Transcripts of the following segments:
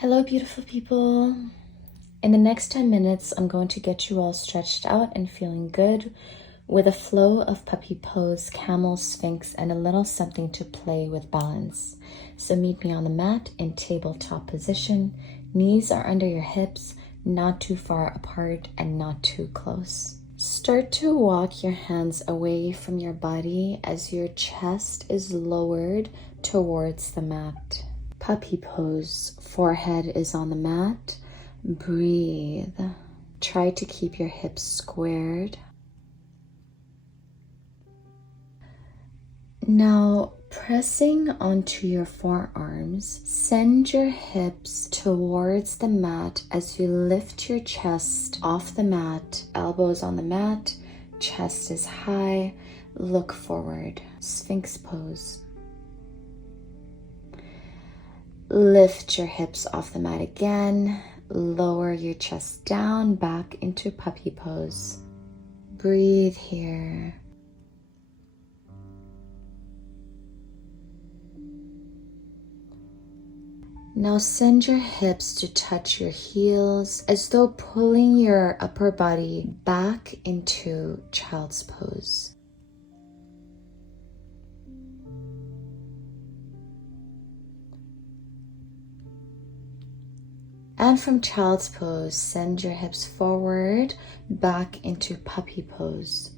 Hello, beautiful people. In the next 10 minutes, I'm going to get you all stretched out and feeling good with a flow of puppy pose, camel, sphinx, and a little something to play with balance. So meet me on the mat in tabletop position. Knees are under your hips, not too far apart and not too close. Start to walk your hands away from your body as your chest is lowered towards the mat. Puppy pose, forehead is on the mat. Breathe. Try to keep your hips squared. Now, pressing onto your forearms, send your hips towards the mat as you lift your chest off the mat, elbows on the mat, chest is high, look forward, Sphinx pose. Lift your hips off the mat again, lower your chest down, back into puppy pose. Breathe here. Now send your hips to touch your heels as though pulling your upper body back into child's pose. And from child's pose, send your hips forward, back into puppy pose.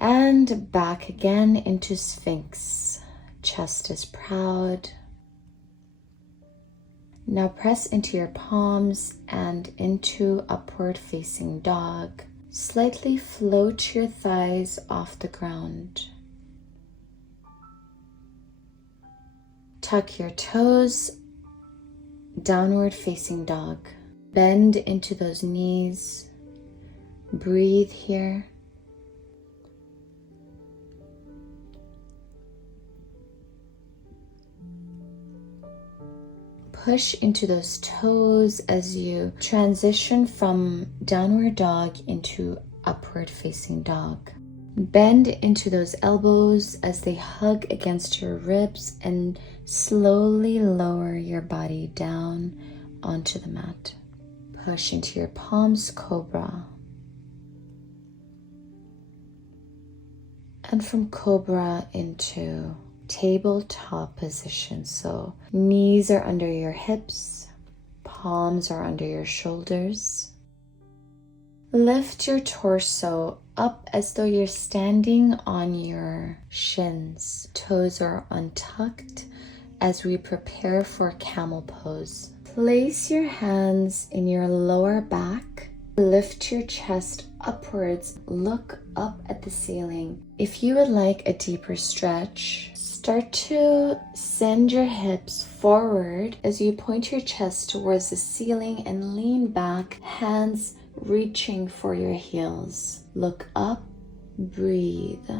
And back again into Sphinx. Chest is proud. Now press into your palms and into upward facing dog. Slightly float your thighs off the ground. Tuck your toes, downward facing dog. Bend into those knees. Breathe here. Push into those toes as you transition from downward dog into upward facing dog. Bend into those elbows as they hug against your ribs and slowly lower your body down onto the mat. Push into your palms, cobra. And from cobra into tabletop position. So knees are under your hips, palms are under your shoulders. Lift your torso up as though you're standing on your shins. Toes are untucked as we prepare for camel pose. Place your hands in your lower back. Lift your chest upwards. Look up at the ceiling. If you would like a deeper stretch, start to send your hips forward as you point your chest towards the ceiling and lean back, hands reaching for your heels. Look up, breathe.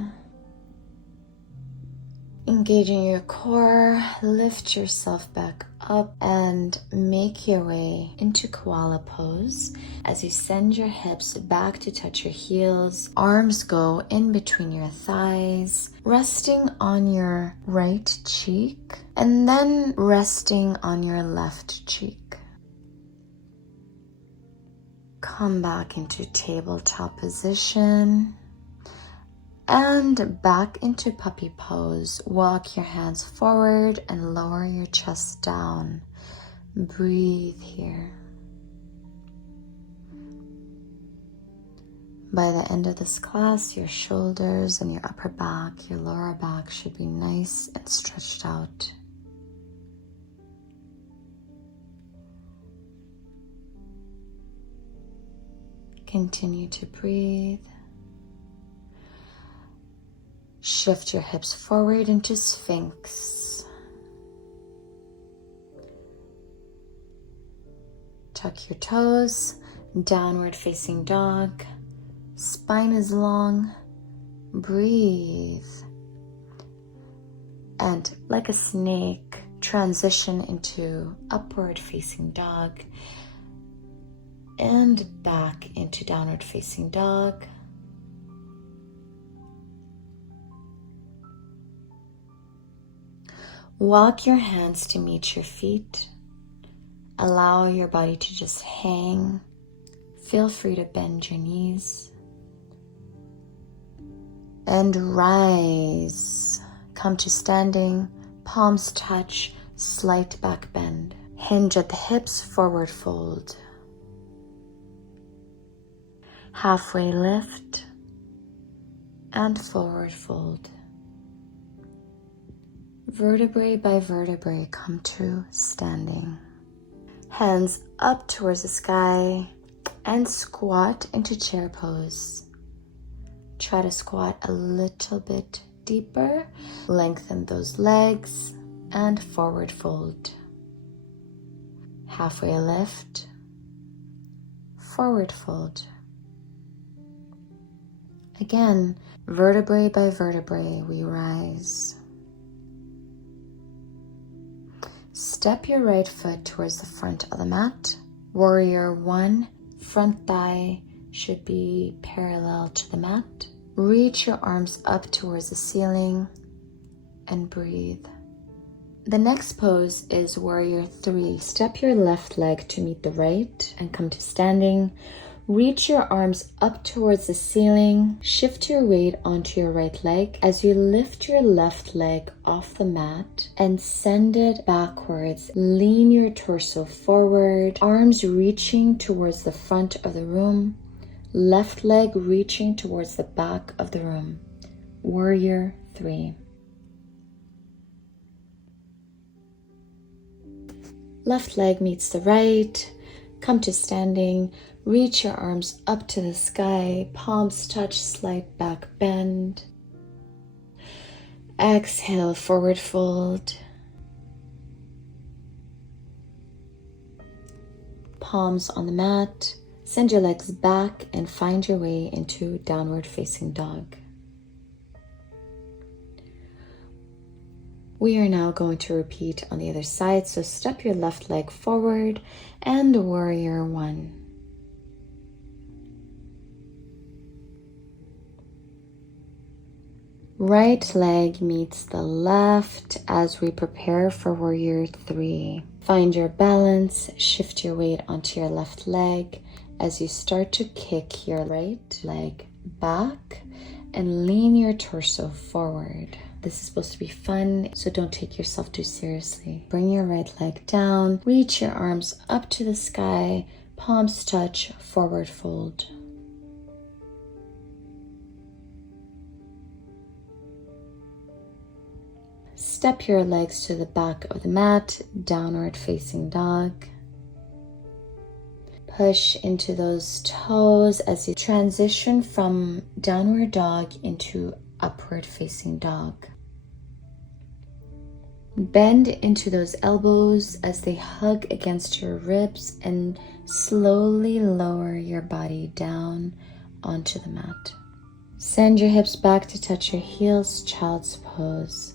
Engaging your core, lift yourself back up and make your way into koala pose. As you send your hips back to touch your heels, arms go in between your thighs, resting on your right cheek and then resting on your left cheek. Come back into tabletop position. And back into puppy pose. Walk your hands forward and lower your chest down. Breathe here. By the end of this class, your shoulders and your upper back, your lower back should be nice and stretched out. Continue to breathe. Shift your hips forward into Sphinx. Tuck your toes, downward facing dog. Spine is long. Breathe. And like a snake, transition into upward facing dog and back into downward facing dog. Walk your hands to meet your feet. Allow your body to just hang. Feel free to bend your knees. And rise. Come to standing, palms touch, slight back bend. Hinge at the hips, forward fold. Halfway lift and forward fold. Vertebrae by vertebrae come to standing. Hands up towards the sky and squat into chair pose. Try to squat a little bit deeper. Lengthen those legs and forward fold. Halfway lift, forward fold. Again, vertebrae by vertebrae, we rise. Step your right foot towards the front of the mat. Warrior 1, front thigh should be parallel to the mat. Reach your arms up towards the ceiling and breathe. The next pose is Warrior 3. Step your left leg to meet the right and come to standing. Reach your arms up towards the ceiling. Shift your weight onto your right leg as you lift your left leg off the mat and send it backwards. Lean your torso forward, arms reaching towards the front of the room, left leg reaching towards the back of the room. Warrior 3. Left leg meets the right. Come to standing. Reach your arms up to the sky, palms touch, slight back bend. Exhale, forward fold. Palms on the mat. Send your legs back and find your way into downward facing dog. We are now going to repeat on the other side. So step your left leg forward and Warrior 1. Right leg meets the left as we prepare for Warrior 3. Find your balance, shift your weight onto your left leg as you start to kick your right leg back and lean your torso forward. This is supposed to be fun, so don't take yourself too seriously. Bring your right leg down, reach your arms up to the sky, palms touch, forward fold. Step your legs to the back of the mat, downward facing dog. Push into those toes as you transition from downward dog into upward facing dog. Bend into those elbows as they hug against your ribs and slowly lower your body down onto the mat. Send your hips back to touch your heels, child's pose.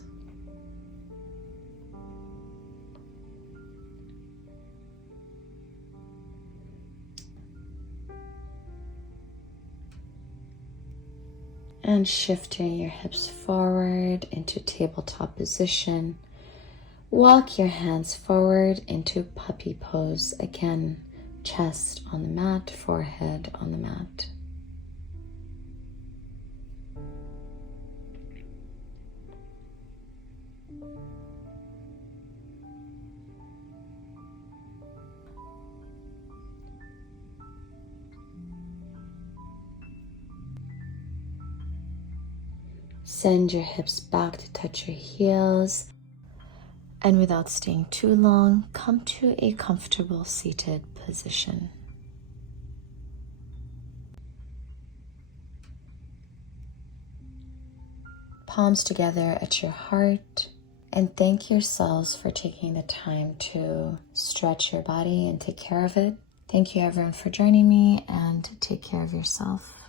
And shifting your hips forward into tabletop position. Walk your hands forward into puppy pose. Again, chest on the mat, forehead on the mat. Send your hips back to touch your heels. And without staying too long, come to a comfortable seated position. Palms together at your heart, and thank yourselves for taking the time to stretch your body and take care of it. Thank you everyone for joining me, and take care of yourself.